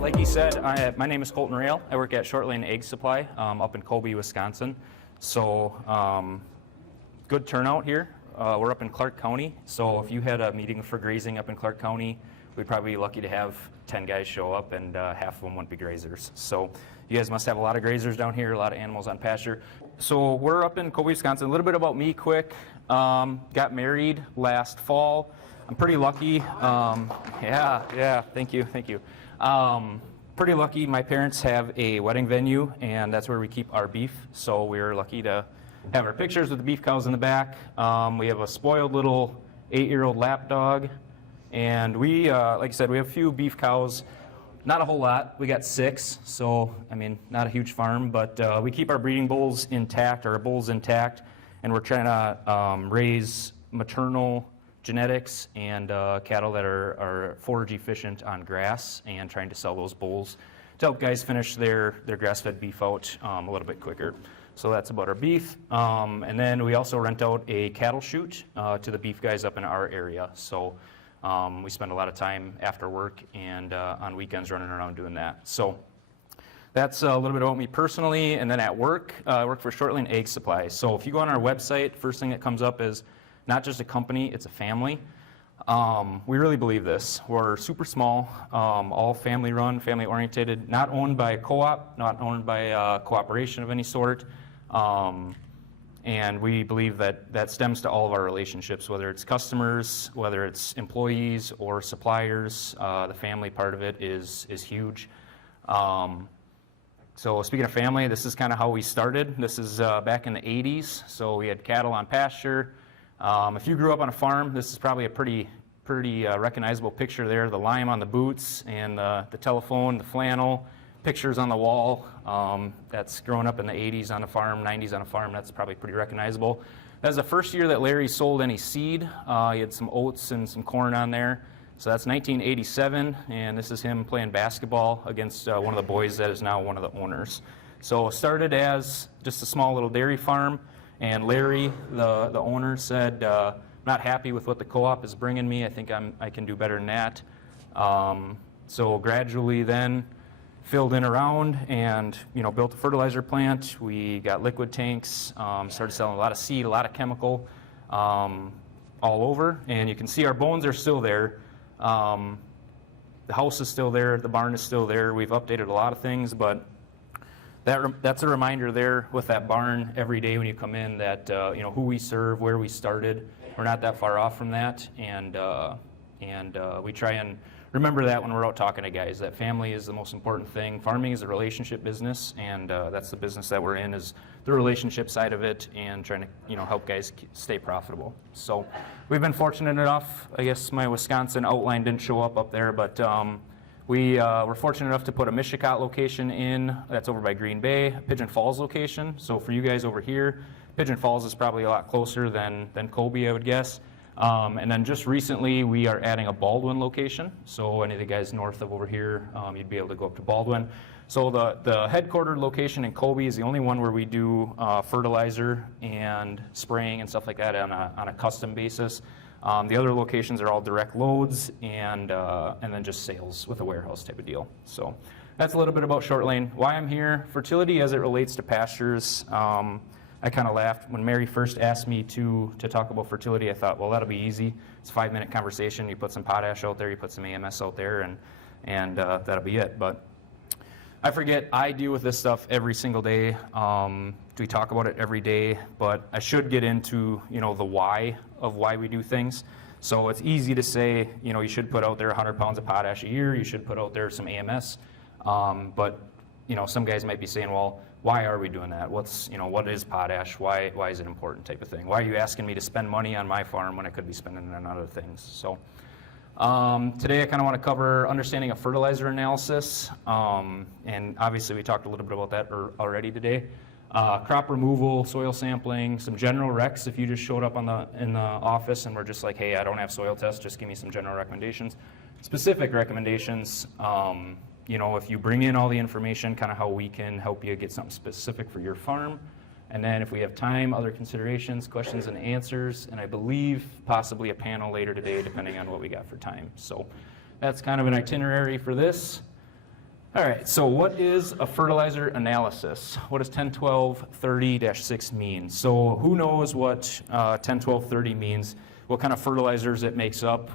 like he said, my name is Colton Roehl. I work at Short Lane Egg Supply up in Colby, Wisconsin. So good turnout here. We're up in Clark County, so if you had a meeting for grazing up in Clark County, we'd probably be lucky to have 10 guys show up, and half of them wouldn't be grazers. So you guys must have a lot of grazers down here, a lot of animals on pasture. So we're up in Colby, Wisconsin. A little bit about me quick. Got married last fall. I'm pretty lucky. Yeah, thank you. Pretty lucky. My parents have a wedding venue, and that's where we keep our beef. So we're lucky to have our pictures with the beef cows in the back. We have a spoiled little 8-year-old lap dog, and we, like I said, we have a few beef cows. Not a whole lot. We got 6, so I mean, not a huge farm, but we keep our breeding bulls intact, our bulls intact, and we're trying to raise maternal genetics and cattle that are forage efficient on grass, and trying to sell those bulls to help guys finish their grass-fed beef out a little bit quicker. So that's about our beef. And then we also rent out a cattle chute to the beef guys up in our area. So we spend a lot of time after work and on weekends running around doing that. So that's a little bit about me personally. And then at work, I work for Short Lane Egg Supply. So if you go on our website, first thing that comes up is not just a company, it's a family. We really believe this. We're super small, all family run, family oriented, not owned by a co-op, not owned by a cooperation of any sort. And we believe that stems to all of our relationships, whether it's customers, whether it's employees or suppliers. The family part of it is huge. So speaking of family, this is kind of how we started. This is back in the 80s. So we had cattle on pasture. If you grew up on a farm, this is probably a pretty recognizable picture there. The lime on the boots and the telephone, the flannel, pictures on the wall. That's growing up in the 80s on a farm, 90s on a farm. That's probably pretty recognizable. That was the first year that Larry sold any seed. He had some oats and some corn on there. So that's 1987, and this is him playing basketball against one of the boys that is now one of the owners. So it started as just a small little dairy farm. And Larry, the owner, said, "I'm not happy with what the co-op is bringing me. I think I can do better than that." So gradually then filled in around and built a fertilizer plant. We got liquid tanks, started selling a lot of seed, a lot of chemical all over. And you can see our bones are still there. The house is still there. The barn is still there. We've updated a lot of things, but that's a reminder there with that barn every day when you come in that who we serve, where we started. We're not that far off from that, and we try and remember that when we're out talking to guys. That family is the most important thing. Farming is a relationship business, and that's the business that we're in, is the relationship side of it, and trying to help guys stay profitable. So we've been fortunate enough. I guess my Wisconsin outline didn't show up there, but we were fortunate enough to put a Mishicot location in. That's over by Green Bay, Pigeon Falls location. So for you guys over here, Pigeon Falls is probably a lot closer than Colby, I would guess. And then just recently, we are adding a Baldwin location. So any of the guys north of over here, you'd be able to go up to Baldwin. So the headquartered location in Colby is the only one where we do fertilizer and spraying and stuff like that on a custom basis. The other locations are all direct loads and then just sales with a warehouse type of deal. So that's a little bit about Short Lane. Why I'm here, fertility as it relates to pastures. I kind of laughed when Mary first asked me to talk about fertility. I thought, well, that'll be easy. It's a 5-minute conversation. You put some potash out there, you put some AMS out there, and that'll be it. But I forget, I deal with this stuff every single day. We talk about it every day, but I should get into the why of why we do things. So it's easy to say, you should put out there 100 pounds of potash a year, you should put out there some AMS, but some guys might be saying, well, why are we doing that? What is potash? Why is it important type of thing? Why are you asking me to spend money on my farm when I could be spending it on other things? So today I kind of want to cover understanding of fertilizer analysis, and obviously we talked a little bit about that already today. Crop removal, soil sampling, some general recs if you just showed up in the office and were just like, hey, I don't have soil tests, just give me some general recommendations. Specific recommendations, if you bring in all the information, kind of how we can help you get something specific for your farm. And then if we have time, other considerations, questions and answers, and I believe possibly a panel later today depending on what we got for time. So that's kind of an itinerary for this. All right, so what is a fertilizer analysis? What does 101230-6 mean? So who knows what 101230 means, what kind of fertilizers it makes up,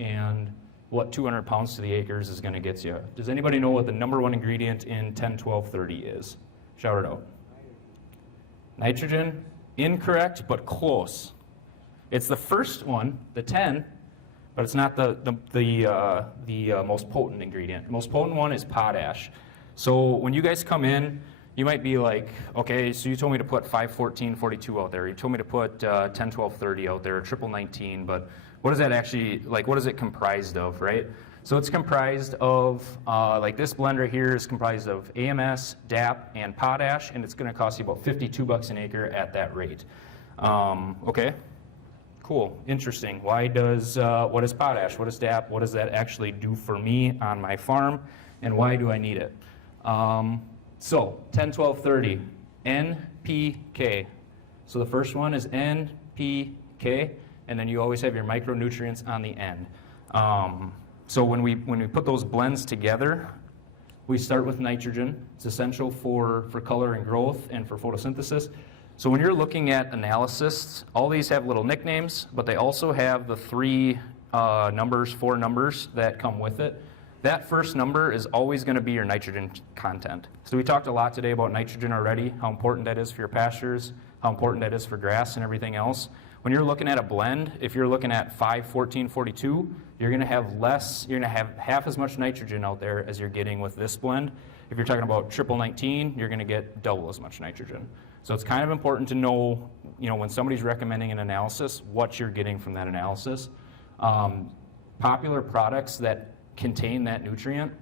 and what 200 pounds to the acres is going to get you? Does anybody know what the number one ingredient in 101230 is? Shout it out. Nitrogen? Incorrect, but close. It's the first one, the 10, but it's not the most potent ingredient. The most potent one is potash. So when you guys come in, you might be like, okay, so you told me to put 51442 out there. You told me to put 101230 out there, triple 19, but what is that actually, like, what is it comprised of, right? So it's comprised of, like this blend right here is comprised of AMS, DAP, and potash, and it's going to cost you about $52 an acre at that rate. Okay. Cool, interesting. Why does, what is potash, what is DAP, what does that actually do for me on my farm, and why do I need it? So, 10-12-30, NPK. So the first one is NPK, and then you always have your micronutrients on the end. So when we put those blends together, we start with nitrogen. It's essential for color and growth and for photosynthesis. So when you're looking at analysis, all these have little nicknames, but they also have the four numbers that come with it. That first number is always going to be your nitrogen content. So we talked a lot today about nitrogen already, how important that is for your pastures, how important that is for grass and everything else. When you're looking at a blend, if you're looking at 5-14-42, you're going to have half as much nitrogen out there as you're getting with this blend. If you're talking about triple 19, you're going to get double as much nitrogen. So it's kind of important to know, when somebody's recommending an analysis, what you're getting from that analysis. Popular products that contain that nutrient.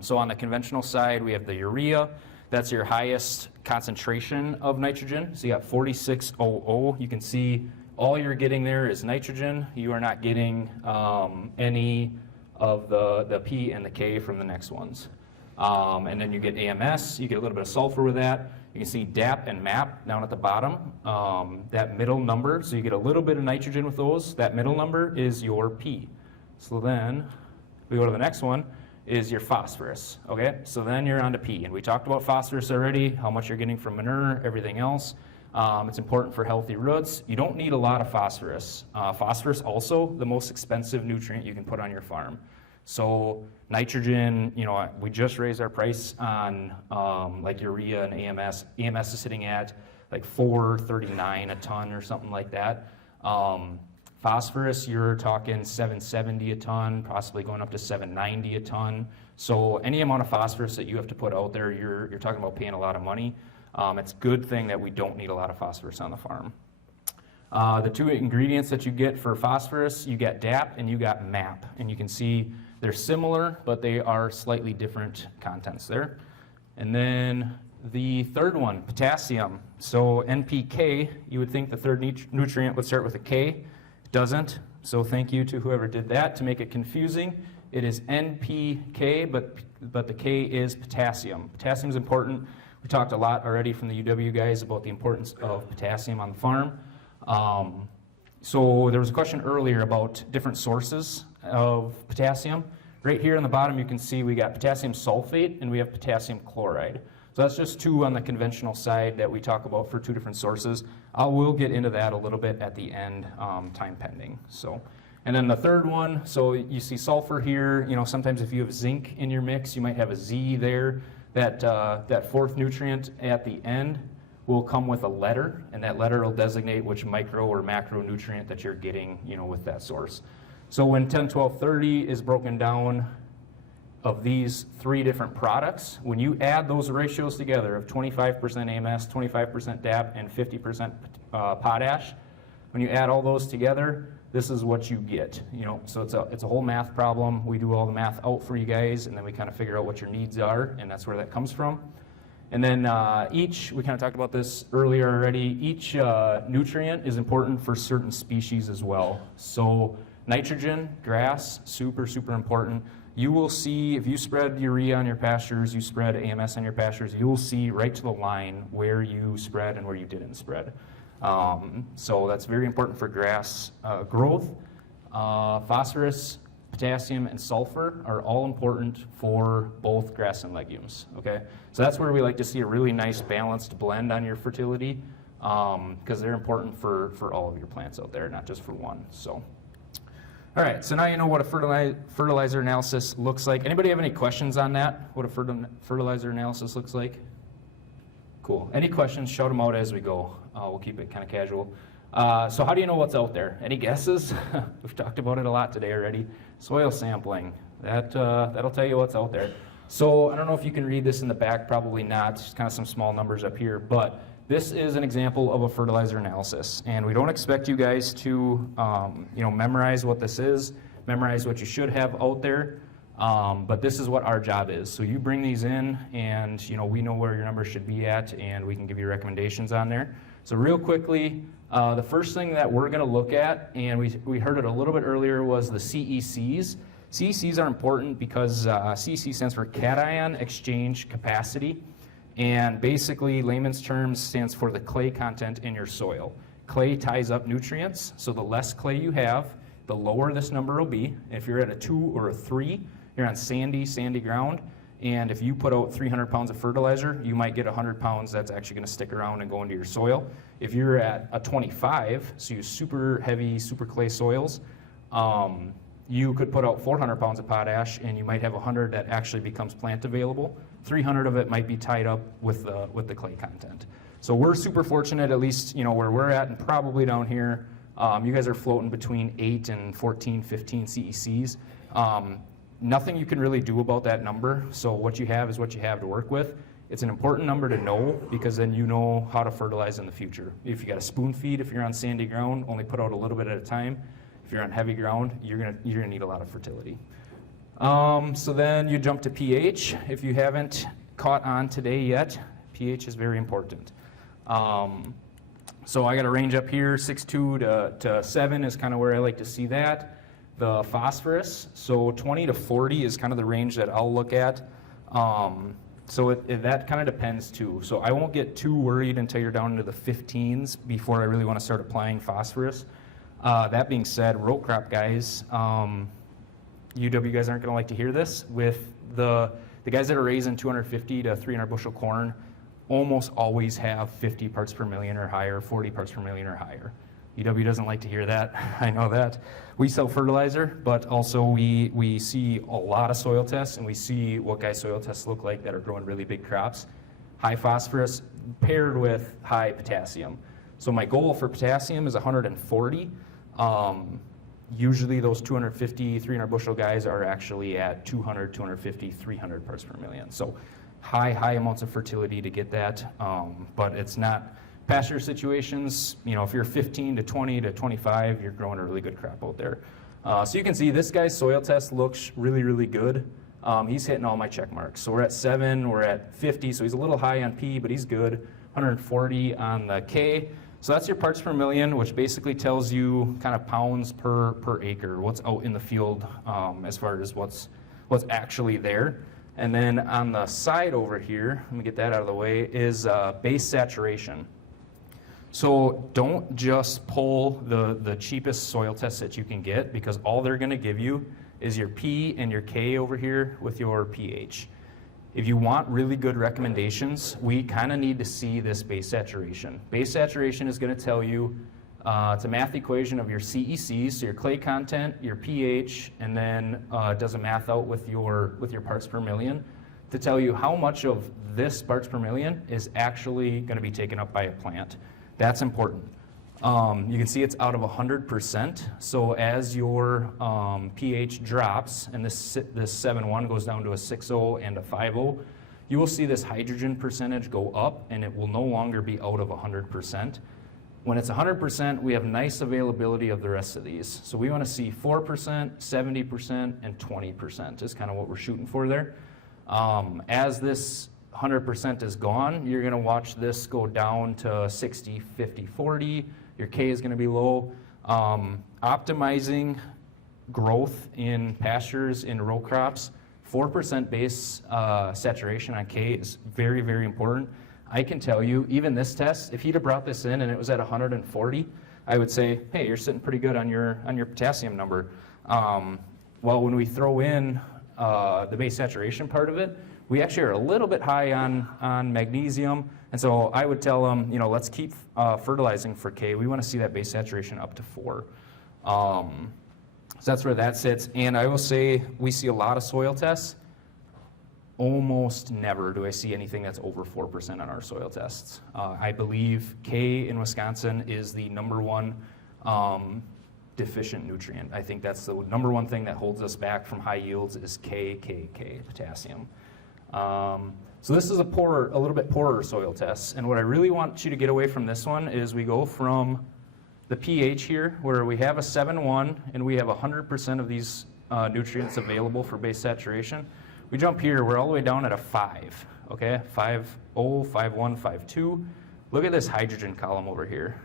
So on the conventional side, we have the urea. That's your highest concentration of nitrogen. So you got 4600. You can see all you're getting there is nitrogen. You are not getting any of the P and the K from the next ones. And then you get AMS. You get a little bit of sulfur with that. You can see DAP and MAP down at the bottom. That middle number, so you get a little bit of nitrogen with those. That middle number is your P. So then we go to the next one, is your phosphorus. Okay, so then you're on to P. And we talked about phosphorus already, how much you're getting from manure, everything else. It's important for healthy roots. You don't need a lot of phosphorus. Phosphorus also the most expensive nutrient you can put on your farm. So nitrogen, we just raised our price on like urea and AMS. AMS is sitting at like $4.39 a ton or something like that. Phosphorus, you're talking $7.70 a ton, possibly going up to $7.90 a ton. So any amount of phosphorus that you have to put out there, you're talking about paying a lot of money. It's a good thing that we don't need a lot of phosphorus on the farm. The two ingredients that you get for phosphorus, you get DAP and you got MAP. And you can see they're similar, but they are slightly different contents there. And then the third one, potassium. So NPK, you would think the third nutrient would start with a K. It doesn't. So thank you to whoever did that to make it confusing. It is NPK, but the K is potassium. Potassium is important. We talked a lot already from the UW guys about the importance of potassium on the farm. So there was a question earlier about different sources of potassium. Right here on the bottom you can see we got potassium sulfate and we have potassium chloride. So that's just two on the conventional side that we talk about for two different sources. I will get into that a little bit at the end, time pending. So, and then the third one, so you see sulfur here. Sometimes if you have zinc in your mix, you might have a Z there. That fourth nutrient at the end will come with a letter, and that letter will designate which micro or macronutrient that you're getting, with that source. So when 10-12-30 is broken down of these three different products, when you add those ratios together of 25% AMS, 25% DAP, and 50% potash, when you add all those together, this is what you get. So it's a whole math problem. We do all the math out for you guys, and then we kind of figure out what your needs are, and that's where that comes from. And then we kind of talked about this earlier already, each nutrient is important for certain species as well. So nitrogen, grass, super, super important. You will see, if you spread urea on your pastures, you spread AMS on your pastures, you'll see right to the line where you spread and where you didn't spread. So that's very important for grass growth. Phosphorus, potassium, and sulfur are all important for both grass and legumes, okay? So that's where we like to see a really nice balanced blend on your fertility, because they're important for all of your plants out there, not just for one. So, all right, so now you know what a fertilizer analysis looks like. Anybody have any questions on that, what a fertilizer analysis looks like? Cool. Any questions, shout them out as we go. We'll keep it kind of casual. So how do you know what's out there? Any guesses? We've talked about it a lot today already. Soil sampling, that'll tell you what's out there. So I don't know if you can read this in the back, probably not, just kind of some small numbers up here, but this is an example of a fertilizer analysis. And we don't expect you guys to memorize what this is, memorize what you should have out there, but this is what our job is. So you bring these in and we know where your numbers should be at and we can give you recommendations on there. So real quickly, the first thing that we're going to look at, and we heard it a little bit earlier, was the CECs. CECs are important because CEC stands for cation exchange capacity, and basically, layman's terms, stands for the clay content in your soil. Clay ties up nutrients, so the less clay you have, the lower this number will be. If you're at a 2 or a 3, you're on sandy ground, and if you put out 300 pounds of fertilizer, you might get 100 pounds that's actually going to stick around and go into your soil. If you're at a 25, so you use super heavy, super clay soils, you could put out 400 pounds of potash, and you might have 100 that actually becomes plant available. 300 of it might be tied up with the clay content. So we're super fortunate, at least where we're at, and probably down here, you guys are floating between 8 and 14, 15 CECs. Nothing you can really do about that number, so what you have is what you have to work with. It's an important number to know because then you know how to fertilize in the future. If you got a spoon feed, if you're on sandy ground, only put out a little bit at a time. If you're on heavy ground, you're gonna need a lot of fertility. So then you jump to pH. If you haven't caught on today yet, pH is very important. So I got a range up here, 6.2 to 7 is kind of where I like to see that. The phosphorus, so 20 to 40 is kind of the range that I'll look at. So that kind of depends too. So I won't get too worried until you're down into the 15s before I really want to start applying phosphorus. That being said, row crop guys, UW guys aren't going to like to hear this. With the guys that are raising 250 to 300 bushel corn, almost always have 50 parts per million or higher, 40 parts per million or higher. UW doesn't like to hear that. I know that. We sell fertilizer, but also we see a lot of soil tests, and we see what guys' soil tests look like that are growing really big crops. High phosphorus paired with high potassium. So my goal for potassium is 140. Usually those 250, 300 bushel guys are actually at 200, 250, 300 parts per million. So high amounts of fertility to get that, but it's not pasture situations. If you're 15 to 20 to 25, you're growing a really good crop out there. So you can see this guy's soil test looks really, really good. He's hitting all my check marks. So we're at 7, we're at 50, so he's a little high on P, but he's good. 140 on the K. So that's your parts per million, which basically tells you kind of pounds per acre, what's out in the field as far as what's actually there. And then on the side over here, let me get that out of the way, is base saturation. So don't just pull the cheapest soil tests that you can get, because all they're going to give you is your P and your K over here with your pH. If you want really good recommendations, we kind of need to see this base saturation. Base saturation is going to tell you, it's a math equation of your CECs, so your clay content, your pH, and then it does a math out with your parts per million to tell you how much of this parts per million is actually going to be taken up by a plant. That's important. You can see it's out of 100%. So as your pH drops, and this 7.1 goes down to a 6.0 and a 5.0, you will see this hydrogen percentage go up, and it will no longer be out of 100%. When it's 100%, we have nice availability of the rest of these. So we want to see 4%, 70%, and 20% is kind of what we're shooting for there. As this 100% is gone, you're going to watch this go down to 60, 50, 40. Your K is going to be low. Optimizing growth in pastures, in row crops, 4% base saturation on K is very, very important. I can tell you, even this test, if he'd have brought this in and it was at 140, I would say, hey, you're sitting pretty good on your potassium number. well, when we throw in the base saturation part of it, we actually are a little bit high on magnesium. And so I would tell them, you know, let's keep fertilizing for K. We want to see that base saturation up to 4. So that's where that sits. And I will say we see a lot of soil tests. Almost never do I see anything that's over 4% on our soil tests. I believe K in Wisconsin is the #1 deficient nutrient. I think that's the #1 thing that holds us back from high yields is K, potassium. So this is a little bit poorer soil test. And what I really want you to get away from this one is we go from the pH here, where we have a 7.1 and we have 100% of these nutrients available for base saturation. We jump here, we're all the way down at a 5, okay? 5.0, 5.1, 5.2. Look at this hydrogen column over here.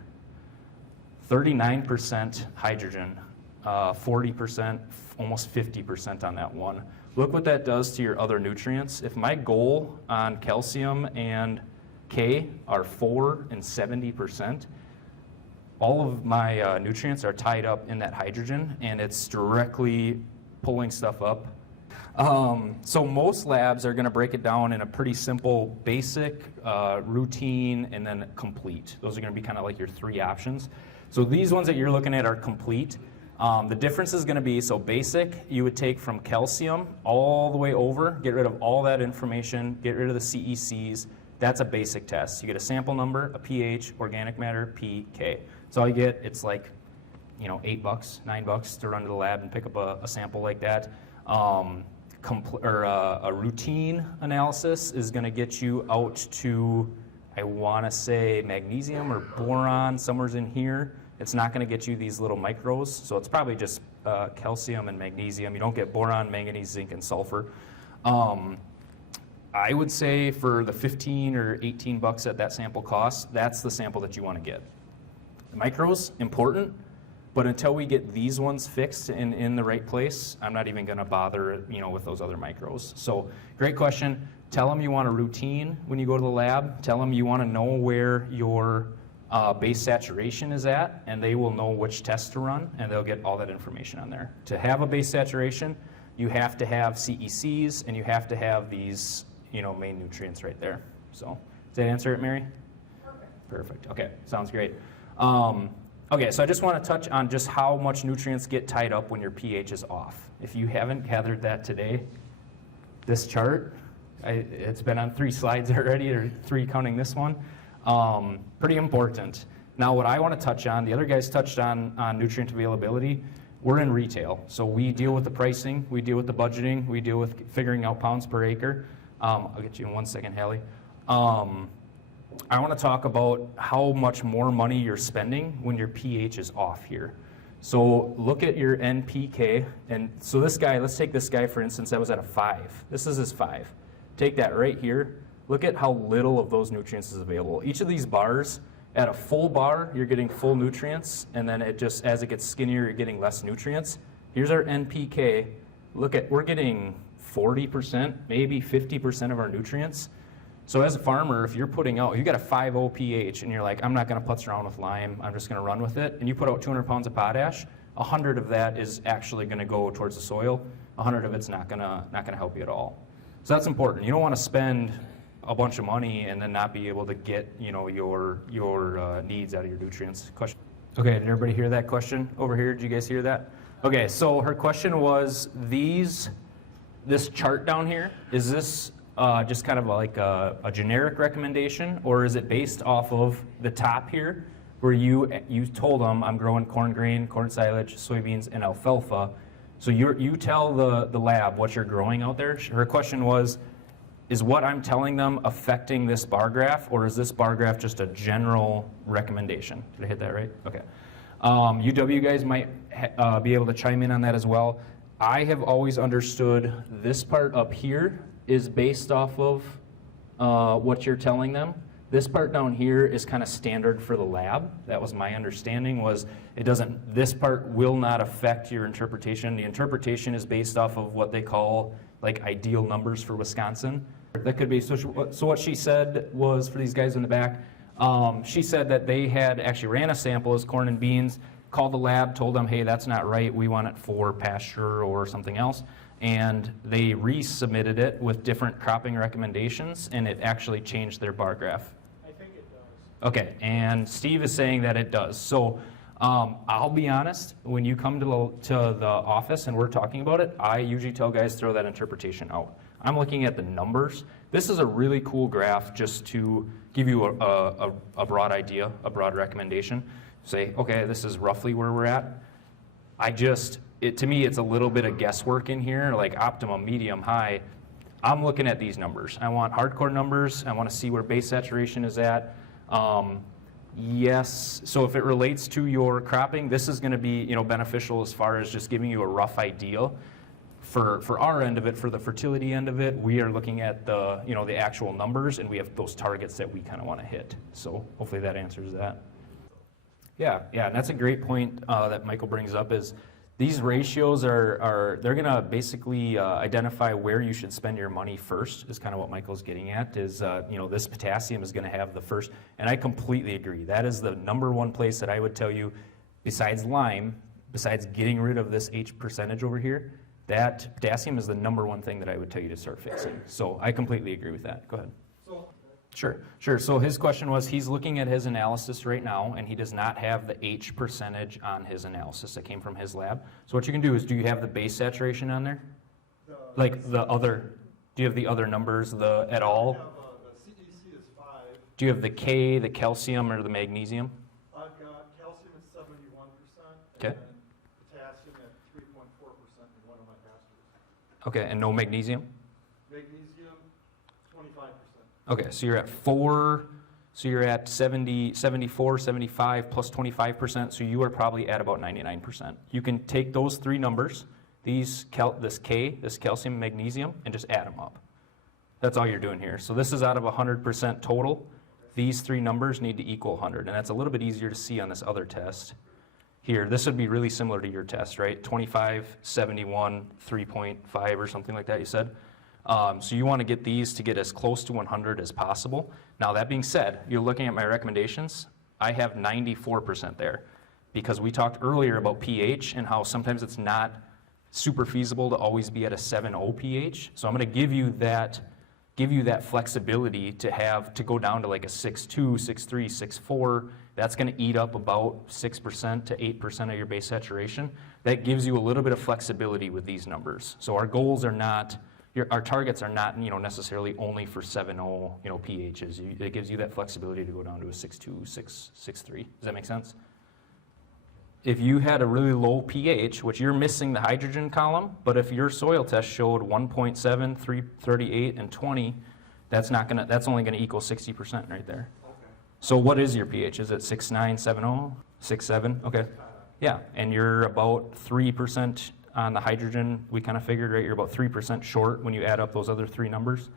39% hydrogen, 40%, almost 50% on that one. Look what that does to your other nutrients. If my goal on calcium and K are 4 and 70%, all of my nutrients are tied up in that hydrogen, and it's directly pulling stuff up. So most labs are going to break it down in a pretty simple basic, routine, and then complete. Those are going to be kind of like your 3 options. So these ones that you're looking at are complete. The difference is going to be, so basic, you would take from calcium all the way over, get rid of all that information, get rid of the CECs. That's a basic test. You get a sample number, a pH, organic matter, P, K. So all you get, it's like, you know, $8, $9 to run to the lab and pick up a sample like that. A routine analysis is going to get you out to, I want to say, magnesium or boron, somewhere's in here. It's not going to get you these little micros, so it's probably just calcium and magnesium. You don't get boron, manganese, zinc, and sulfur. I would say for the 15 or 18 bucks that that sample costs, that's the sample that you want to get. The micros, important. But until we get these ones fixed and in the right place, I'm not even going to bother, you know, with those other micros. So great question. Tell them you want a routine when you go to the lab. Tell them you want to know where your base saturation is at, and they will know which test to run, and they'll get all that information on there. To have a base saturation, you have to have CECs, and you have to have these, you know, main nutrients right there. So does that answer it, Mary? Perfect. Okay, sounds great. Okay, so I just want to touch on just how much nutrients get tied up when your pH is off. If you haven't gathered that today, this chart, it's been on 3 slides already, or 3 counting this one. Pretty important. Now what I want to touch on, the other guys touched on nutrient availability. We're in retail, so we deal with the pricing, we deal with the budgeting, we deal with figuring out pounds per acre. I'll get you in 1 second, Hallie. I want to talk about how much more money you're spending when your pH is off here. So look at your NPK, and so this guy, let's take this guy for instance, that was at a 5. This is his 5. Take that right here. Look at how little of those nutrients is available. Each of these bars, at a full bar, you're getting full nutrients, and then it just, as it gets skinnier, you're getting less nutrients. Here's our NPK. Look at, we're getting 40%, maybe 50% of our nutrients. So as a farmer, if you're putting out, you got a 5.0 pH, and you're like, I'm not going to putz around with lime, I'm just going to run with it, and you put out 200 pounds of potash, 100 of that is actually going to go towards the soil, 100 of it's not going to help you at all. So that's important. You don't want to spend a bunch of money and then not be able to get, you know, your needs out of your nutrients. Question. Okay, did everybody hear that question over here? Did you guys hear that? Okay, so her question was, this chart down here, is this just kind of like a generic recommendation, or is it based off of the top here where you told them I'm growing corn grain, corn silage, soybeans, and alfalfa? So you tell the lab what you're growing out there. Her question was, is what I'm telling them affecting this bar graph, or is this bar graph just a general recommendation? Did I hit that right? Okay. UW guys might be able to chime in on that as well. I have always understood this part up here is based off of what you're telling them. This part down here is kind of standard for the lab. That was my understanding, was it doesn't, this part will not affect your interpretation. The interpretation is based off of what they call like ideal numbers for Wisconsin. That could be, so what she said was, for these guys in the back, she said that they had actually ran a sample as corn and beans, called the lab, told them, hey, that's not right, we want it for pasture or something else, and they resubmitted it with different cropping recommendations, and it actually changed their bar graph. I think it does. Okay, and Steve is saying that it does. So I'll be honest, when you come to the office and we're talking about it, I usually tell guys throw that interpretation out. I'm looking at the numbers. This is a really cool graph just to give you a broad idea, a broad recommendation. Say, okay, this is roughly where we're at. To me, it's a little bit of guesswork in here, like optimum, medium, high. I'm looking at these numbers. I want hardcore numbers. I want to see where base saturation is at. Yes, so if it relates to your cropping, this is going to be beneficial as far as just giving you a rough idea. For our end of it, for the fertility end of it, we are looking at the actual numbers, and we have those targets that we kind of want to hit. So hopefully that answers that. Yeah, and that's a great point that Michael brings up is these ratios they're going to basically identify where you should spend your money first, is kind of what Michael's getting at, is this potassium is going to have the first, and I completely agree. That is the number one place that I would tell you, besides lime, besides getting rid of this H percentage over here, that potassium is the number one thing that I would tell you to start fixing. So I completely agree with that. Go ahead. Sure. So his question was, he's looking at his analysis right now, and he does not have the H percentage on his analysis that came from his lab. So what you can do is, do you have the base saturation on there? Do you have the other numbers at all? I have the CEC is 5. Do you have the K, the calcium, or the magnesium? I've got calcium at 71%. Okay. And potassium at 3.4% in one of my pastures. Okay, and no magnesium? Magnesium, 25%. Okay, so you're at 4, so you're at 70, 74, 75 plus 25%, so you are probably at about 99%. You can take those three numbers, this K, this calcium, magnesium, and just add them up. That's all you're doing here. So this is out of 100% total. These three numbers need to equal 100, and that's a little bit easier to see on this other test. Here, this would be really similar to your test, right? 25, 71, 3.5 or something like that, you said? So you want to get these to get as close to 100 as possible. Now that being said, you're looking at my recommendations. I have 94% there because we talked earlier about pH and how sometimes it's not super feasible to always be at a 7.0 pH. So I'm going to give you that flexibility to go down to like a 6.2, 6.3, 6.4. That's going to eat up about 6% to 8% of your base saturation. That gives you a little bit of flexibility with these numbers. So our goals are not. Our targets are not, necessarily only for 7.0, pHs. It gives you that flexibility to go down to a 6.2, 6.3. Does that make sense? If you had a really low pH, which you're missing the hydrogen column, but if your soil test showed 1.7, 338, and 20, that's only going to equal 60% right there. Okay. So what is your pH? Is it 6.9, 7.0, 6.7? Okay. Yeah, and you're about 3%. On the hydrogen, we kind of figured, right, you're about 3% short when you add up those other three numbers.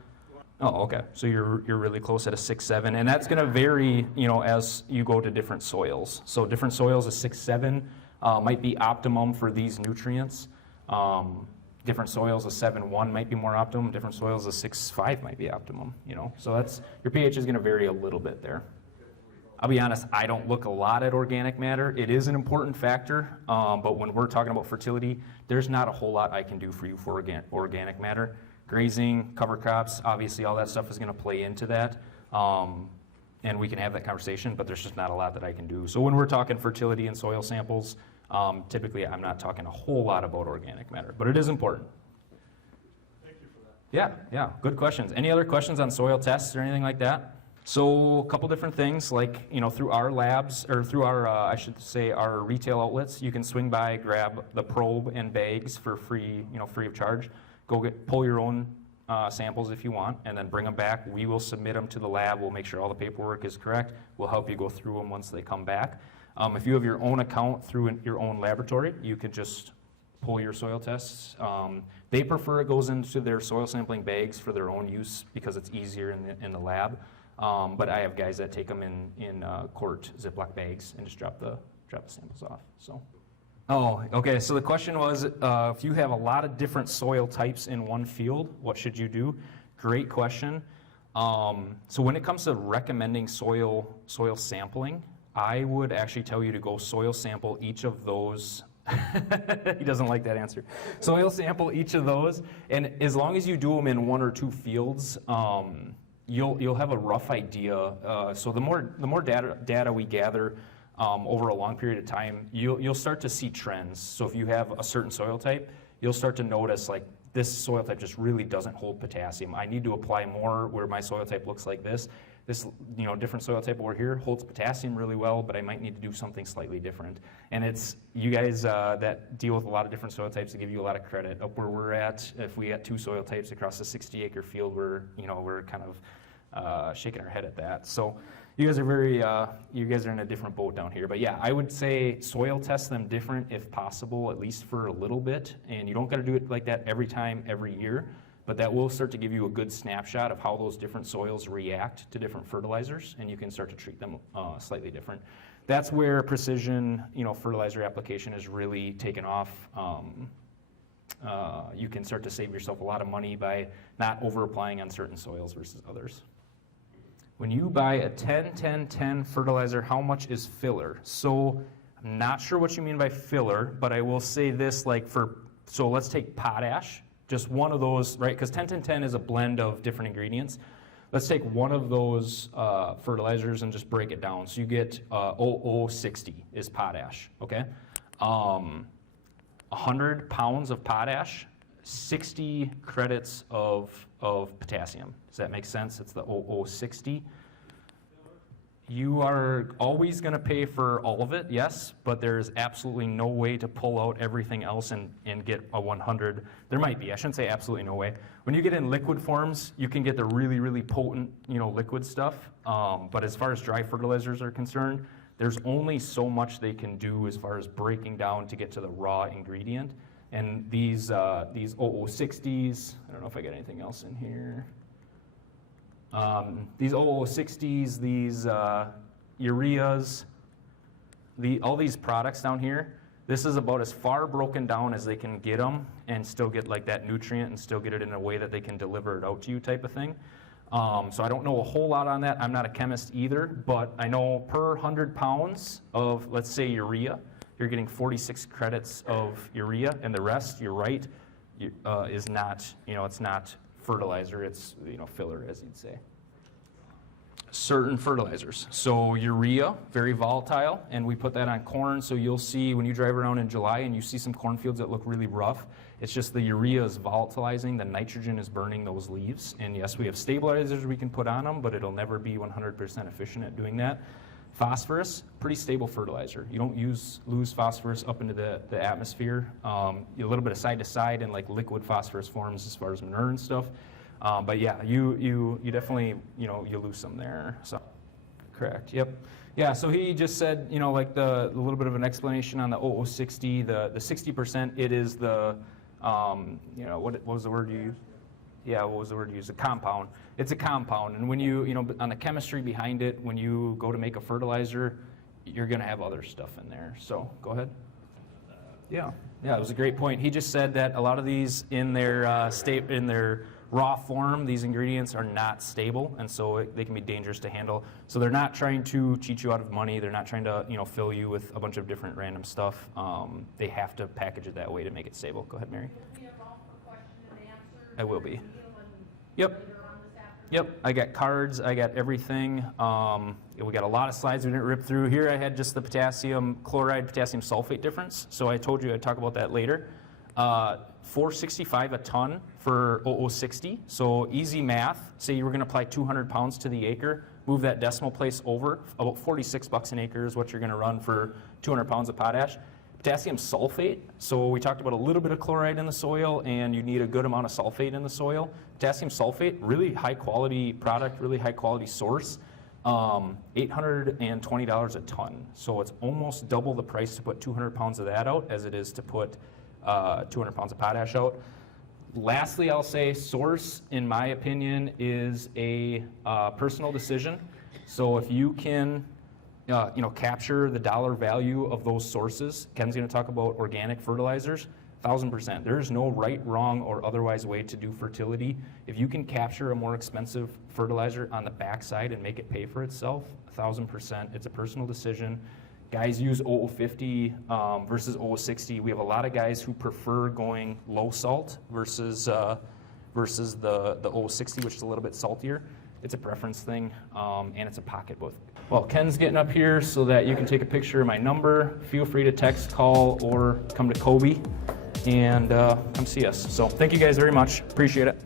Oh, okay. So you're really close at a 6.7, and that's going to vary, as you go to different soils. So different soils, a 6.7 might be optimum for these nutrients. Different soils, a 7.1 might be more optimum. Different soils, a 6.5 might be optimum. So that's your pH is going to vary a little bit there. I'll be honest, I don't look a lot at organic matter. It is an important factor, but when we're talking about fertility, there's not a whole lot I can do for you for organic matter. Grazing, cover crops, obviously all that stuff is going to play into that, and we can have that conversation, but there's just not a lot that I can do. So when we're talking fertility and soil samples, typically I'm not talking a whole lot about organic matter, but it is important. Thank you for that. Yeah, good questions. Any other questions on soil tests or anything like that? So a couple different things, like, through our labs, or through our, our retail outlets, you can swing by, grab the probe and bags for free, free of charge. Pull your own samples if you want, and then bring them back. We will submit them to the lab. We'll make sure all the paperwork is correct. We'll help you go through them once they come back. If you have your own account through your own laboratory, you can just pull your soil tests. They prefer it goes into their soil sampling bags for their own use because it's easier in the lab. But I have guys that take them in quart Ziploc bags and just drop the samples off. So, okay. So the question was, if you have a lot of different soil types in one field, what should you do? Great question. So when it comes to recommending soil sampling, I would actually tell you to go soil sample each of those. He doesn't like that answer. Soil sample each of those, and as long as you do them in 1 or 2 fields, you'll have a rough idea. So the more data we gather over a long period of time, you'll start to see trends. So if you have a certain soil type, you'll start to notice like this soil type just really doesn't hold potassium. I need to apply more where my soil type looks like this. This, different soil type over here holds potassium really well, but I might need to do something slightly different. And it's you guys that deal with a lot of different soil types to give you a lot of credit. Up where we're at, if we got 2 soil types across a 60-acre field, we're kind of shaking our head at that. So you guys are you guys are in a different boat down here. But yeah, I would say soil test them different if possible, at least for a little bit. And you don't got to do it like that every time, every year. But that will start to give you a good snapshot of how those different soils react to different fertilizers, and you can start to treat them slightly different. That's where precision, fertilizer application is really taken off. You can start to save yourself a lot of money by not over-applying on certain soils versus others. When you buy a 10-10-10 fertilizer, how much is filler? So I'm not sure what you mean by filler, but I will say this, so let's take potash. Just one of those, right? Because 10-10-10 is a blend of different ingredients. Let's take one of those fertilizers and just break it down. So you get 0060 is potash, okay? 100 pounds of potash, 60 credits of potassium. Does that make sense? It's the 0060. You are always going to pay for all of it, yes, but there's absolutely no way to pull out everything else and get a 100. There might be. I shouldn't say absolutely no way. When you get in liquid forms, you can get the really, really potent, liquid stuff. But as far as dry fertilizers are concerned, there's only so much they can do as far as breaking down to get to the raw ingredient. And these 0060s, I don't know if I got anything else in here. These 0060s, these ureas, all these products down here, this is about as far broken down as they can get them and still get like that nutrient and still get it in a way that they can deliver it out to you type of thing. So I don't know a whole lot on that. I'm not a chemist either, but I know per 100 pounds of, let's say, urea, you're getting 46 credits of urea, and the rest, you're right, is not, it's not fertilizer, it's filler, as you'd say. Certain fertilizers. So urea, very volatile, and we put that on corn. So you'll see when you drive around in July and you see some cornfields that look really rough, it's just the urea is volatilizing, the nitrogen is burning those leaves. And yes, we have stabilizers we can put on them, but it'll never be 100% efficient at doing that. Phosphorus, pretty stable fertilizer. You don't lose phosphorus up into the atmosphere. A little bit of side to side in like liquid phosphorus forms as far as manure and stuff. But yeah, you definitely, you lose some there. So, correct, yep. Yeah, so he just said, like the little bit of an explanation on the 0060, the 60%, it is the, what was the word you used? Yeah, what was the word you used? A compound. It's a compound, and when you, on the chemistry behind it, when you go to make a fertilizer, you're going to have other stuff in there. So, go ahead. Yeah, it was a great point. He just said that a lot of these in their raw form, these ingredients are not stable, and so they can be dangerous to handle. So they're not trying to cheat you out of money. They're not trying to, fill you with a bunch of different random stuff. They have to package it that way to make it stable. Go ahead, Mary. Will we have all for question and answer? I will be. Yep. Later on this afternoon? Yep. I got cards. I got everything. We got a lot of slides we didn't rip through. Here I had just the potassium chloride, potassium sulfate difference. So I told you I'd talk about that later. $4.65 a ton for 0060. So easy math. Say you were going to apply 200 pounds to the acre. Move that decimal place over. About $46 an acre is what you're going to run for 200 pounds of potash. Potassium sulfate. So we talked about a little bit of chloride in the soil, and you need a good amount of sulfate in the soil. Potassium sulfate, really high quality product, really high quality source. $820 a ton. So it's almost double the price to put 200 pounds of that out as it is to put 200 pounds of potash out. Lastly, I'll say source, in my opinion, is a personal decision. So if you can, capture the dollar value of those sources, Ken's going to talk about organic fertilizers. 1,000%. There is no right, wrong, or otherwise way to do fertility. If you can capture a more expensive fertilizer on the backside and make it pay for itself, 1,000%. It's a personal decision. Guys use 0050 versus 0060. We have a lot of guys who prefer going low salt versus the 0060, which is a little bit saltier. It's a preference thing, and it's a pocketbook. Well, Ken's getting up here so that you can take a picture of my number. Feel free to text, call, or come to Kobe and come see us. So thank you guys very much. Appreciate it.